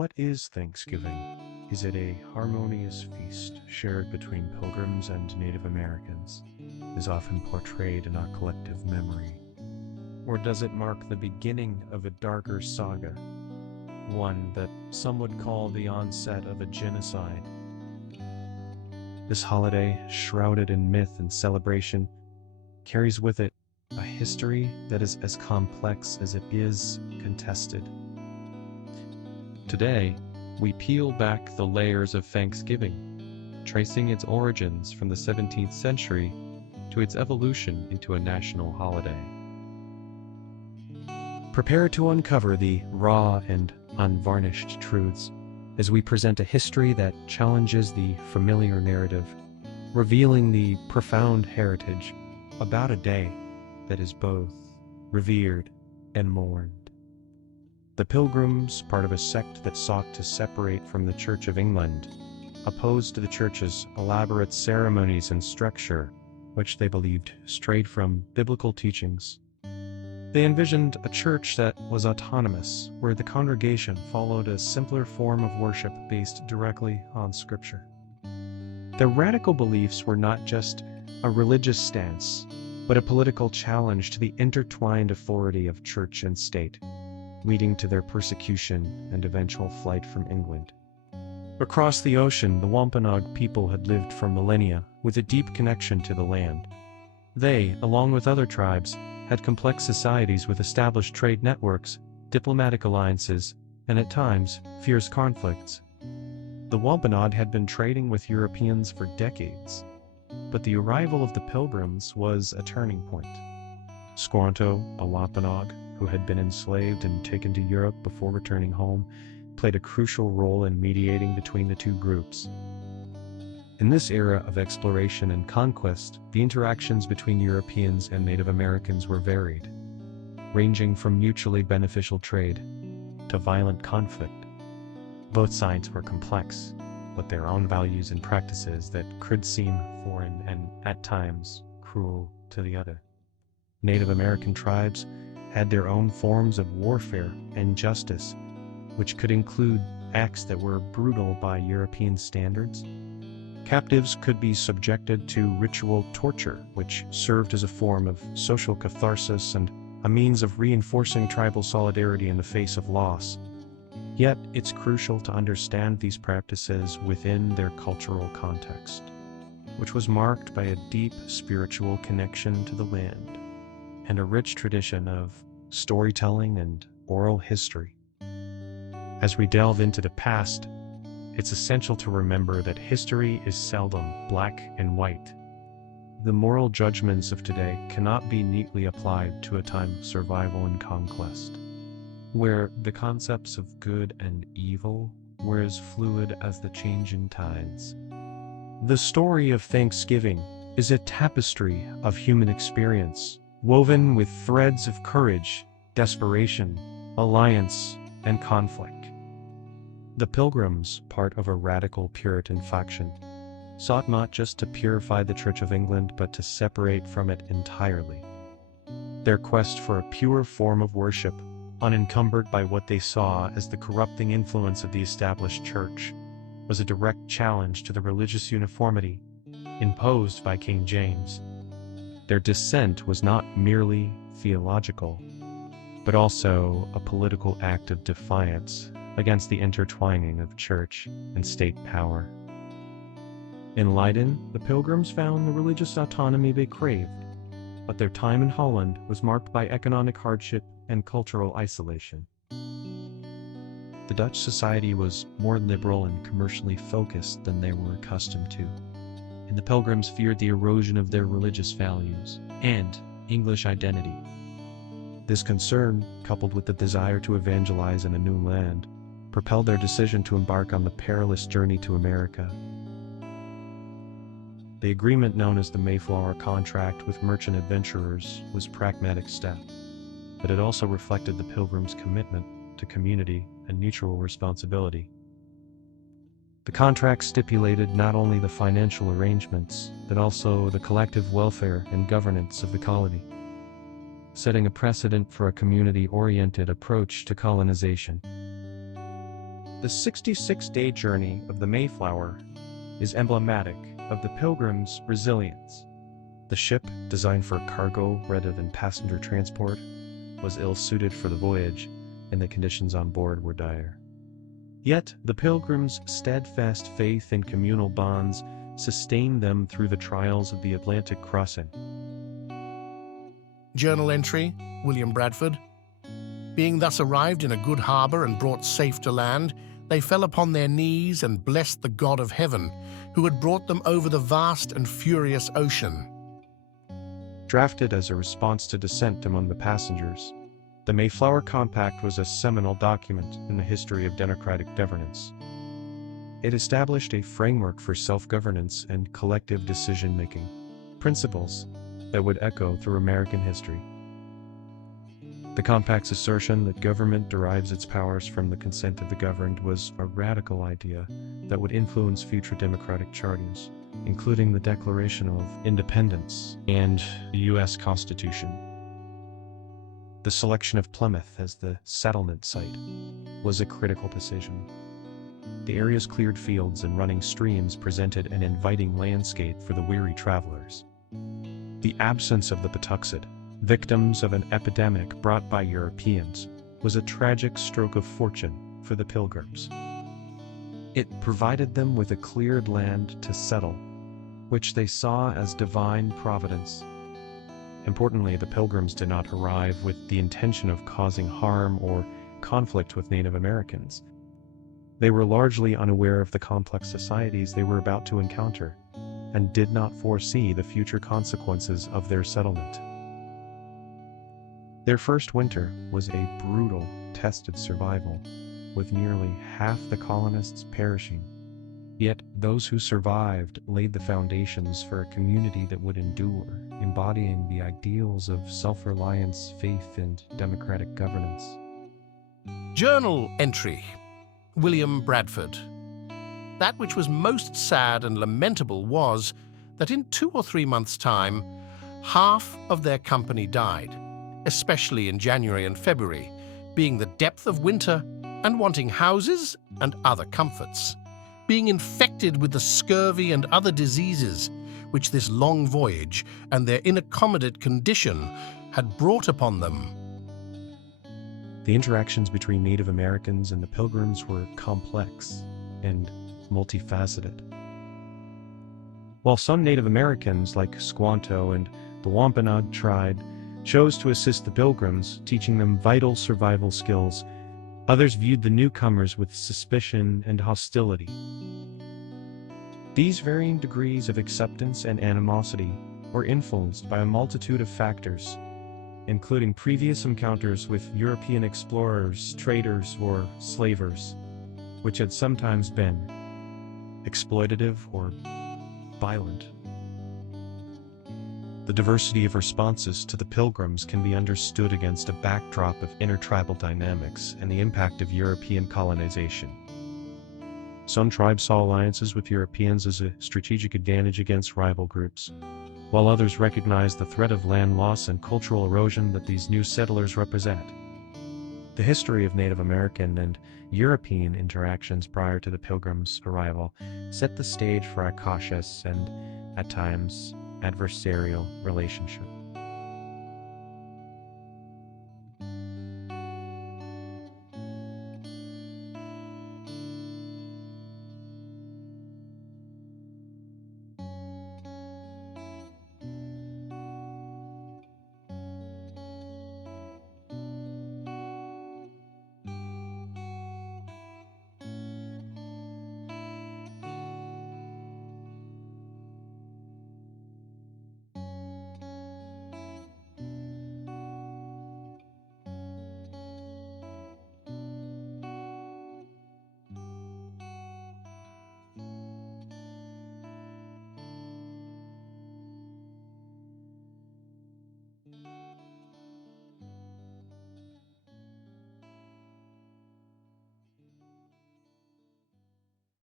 What is Thanksgiving? Is it a harmonious feast shared between pilgrims and Native Americans, is often portrayed in our collective memory? Or does it mark the beginning of a darker saga, one that some would call the onset of a genocide? This holiday, shrouded in myth and celebration, carries with it a history that is as complex as it is contested. Today, we peel back the layers of Thanksgiving, tracing its origins from the 17th century to its evolution into a national holiday. Prepare to uncover the raw and unvarnished truths as we present a history that challenges the familiar narrative, revealing the profound heritage about a day that is both revered and mourned. The Pilgrims, part of a sect that sought to separate from the Church of England, opposed the Church's elaborate ceremonies and structure, which they believed strayed from biblical teachings. They envisioned a church that was autonomous, where the congregation followed a simpler form of worship based directly on Scripture. Their radical beliefs were not just a religious stance, but a political challenge to the intertwined authority of church and state, leading to their persecution and eventual flight from England. Across the ocean, the Wampanoag people had lived for millennia with a deep connection to the land. They, along with other tribes, had complex societies with established trade networks, diplomatic alliances, and at times, fierce conflicts. The Wampanoag had been trading with Europeans for decades, but the arrival of the Pilgrims was a turning point. Squanto, a Wampanoag, who had been enslaved and taken to Europe before returning home, played a crucial role in mediating between the two groups. In this era of exploration and conquest, the interactions between Europeans and Native Americans were varied, ranging from mutually beneficial trade to violent conflict. Both sides were complex, with their own values and practices that could seem foreign and, at times, cruel to the other. Native American tribes had their own forms of warfare and justice, which could include acts that were brutal by European standards. Captives could be subjected to ritual torture, which served as a form of social catharsis and a means of reinforcing tribal solidarity in the face of loss. Yet, it's crucial to understand these practices within their cultural context, which was marked by a deep spiritual connection to the land and a rich tradition of storytelling and oral history. As we delve into the past, it's essential to remember that history is seldom black and white. The moral judgments of today cannot be neatly applied to a time of survival and conquest, where the concepts of good and evil were as fluid as the changing tides. The story of Thanksgiving is a tapestry of human experience, woven with threads of courage, desperation, alliance, and conflict. The Pilgrims, part of a radical Puritan faction, sought not just to purify the Church of England but to separate from it entirely. Their quest for a pure form of worship, unencumbered by what they saw as the corrupting influence of the established church, was a direct challenge to the religious uniformity imposed by King James. Their dissent was not merely theological, but also a political act of defiance against the intertwining of church and state power. In Leiden, the Pilgrims found the religious autonomy they craved, but their time in Holland was marked by economic hardship and cultural isolation. The Dutch society was more liberal and commercially focused than they were accustomed to, and the Pilgrims feared the erosion of their religious values and English identity. This concern, coupled with the desire to evangelize in a new land, propelled their decision to embark on the perilous journey to America. The agreement known as the Mayflower Contract with merchant adventurers was a pragmatic step, but it also reflected the Pilgrims' commitment to community and mutual responsibility. The contract stipulated not only the financial arrangements, but also the collective welfare and governance of the colony, setting a precedent for a community-oriented approach to colonization. The 66-day journey of the Mayflower is emblematic of the Pilgrim's resilience. The ship, designed for cargo rather than passenger transport, was ill-suited for the voyage, and the conditions on board were dire. Yet, the Pilgrims' steadfast faith and communal bonds sustained them through the trials of the Atlantic crossing. Journal entry, William Bradford. Being thus arrived in a good harbour and brought safe to land, they fell upon their knees and blessed the God of heaven, who had brought them over the vast and furious ocean. Drafted as a response to dissent among the passengers, the Mayflower Compact was a seminal document in the history of democratic governance. It established a framework for self-governance and collective decision-making, principles that would echo through American history. The Compact's assertion that government derives its powers from the consent of the governed was a radical idea that would influence future democratic charters, including the Declaration of Independence and the U.S. Constitution. The selection of Plymouth as the settlement site was a critical decision. The area's cleared fields and running streams presented an inviting landscape for the weary travelers. The absence of the Patuxent, victims of an epidemic brought by Europeans, was a tragic stroke of fortune for the Pilgrims. It provided them with a cleared land to settle, which they saw as divine providence. Importantly, the Pilgrims did not arrive with the intention of causing harm or conflict with Native Americans. They were largely unaware of the complex societies they were about to encounter, and did not foresee the future consequences of their settlement. Their first winter was a brutal test of survival, with nearly half the colonists perishing. Yet those who survived laid the foundations for a community that would endure, embodying the ideals of self-reliance, faith, and democratic governance. Journal entry, William Bradford. That which was most sad and lamentable was that in 2 or 3 months' time, half of their company died, especially in January and February, being the depth of winter and wanting houses and other comforts, being infected with the scurvy and other diseases which this long voyage and their inaccommodate condition had brought upon them. The interactions between Native Americans and the Pilgrims were complex and multifaceted. While some Native Americans, like Squanto and the Wampanoag tribe, chose to assist the Pilgrims, teaching them vital survival skills, others viewed the newcomers with suspicion and hostility. These varying degrees of acceptance and animosity were influenced by a multitude of factors, including previous encounters with European explorers, traders, or slavers, which had sometimes been exploitative or violent. The diversity of responses to the Pilgrims can be understood against a backdrop of intertribal dynamics and the impact of European colonization. Some tribes saw alliances with Europeans as a strategic advantage against rival groups, while others recognized the threat of land loss and cultural erosion that these new settlers represent. The history of Native American and European interactions prior to the Pilgrims' arrival set the stage for a cautious and, at times, adversarial relationship.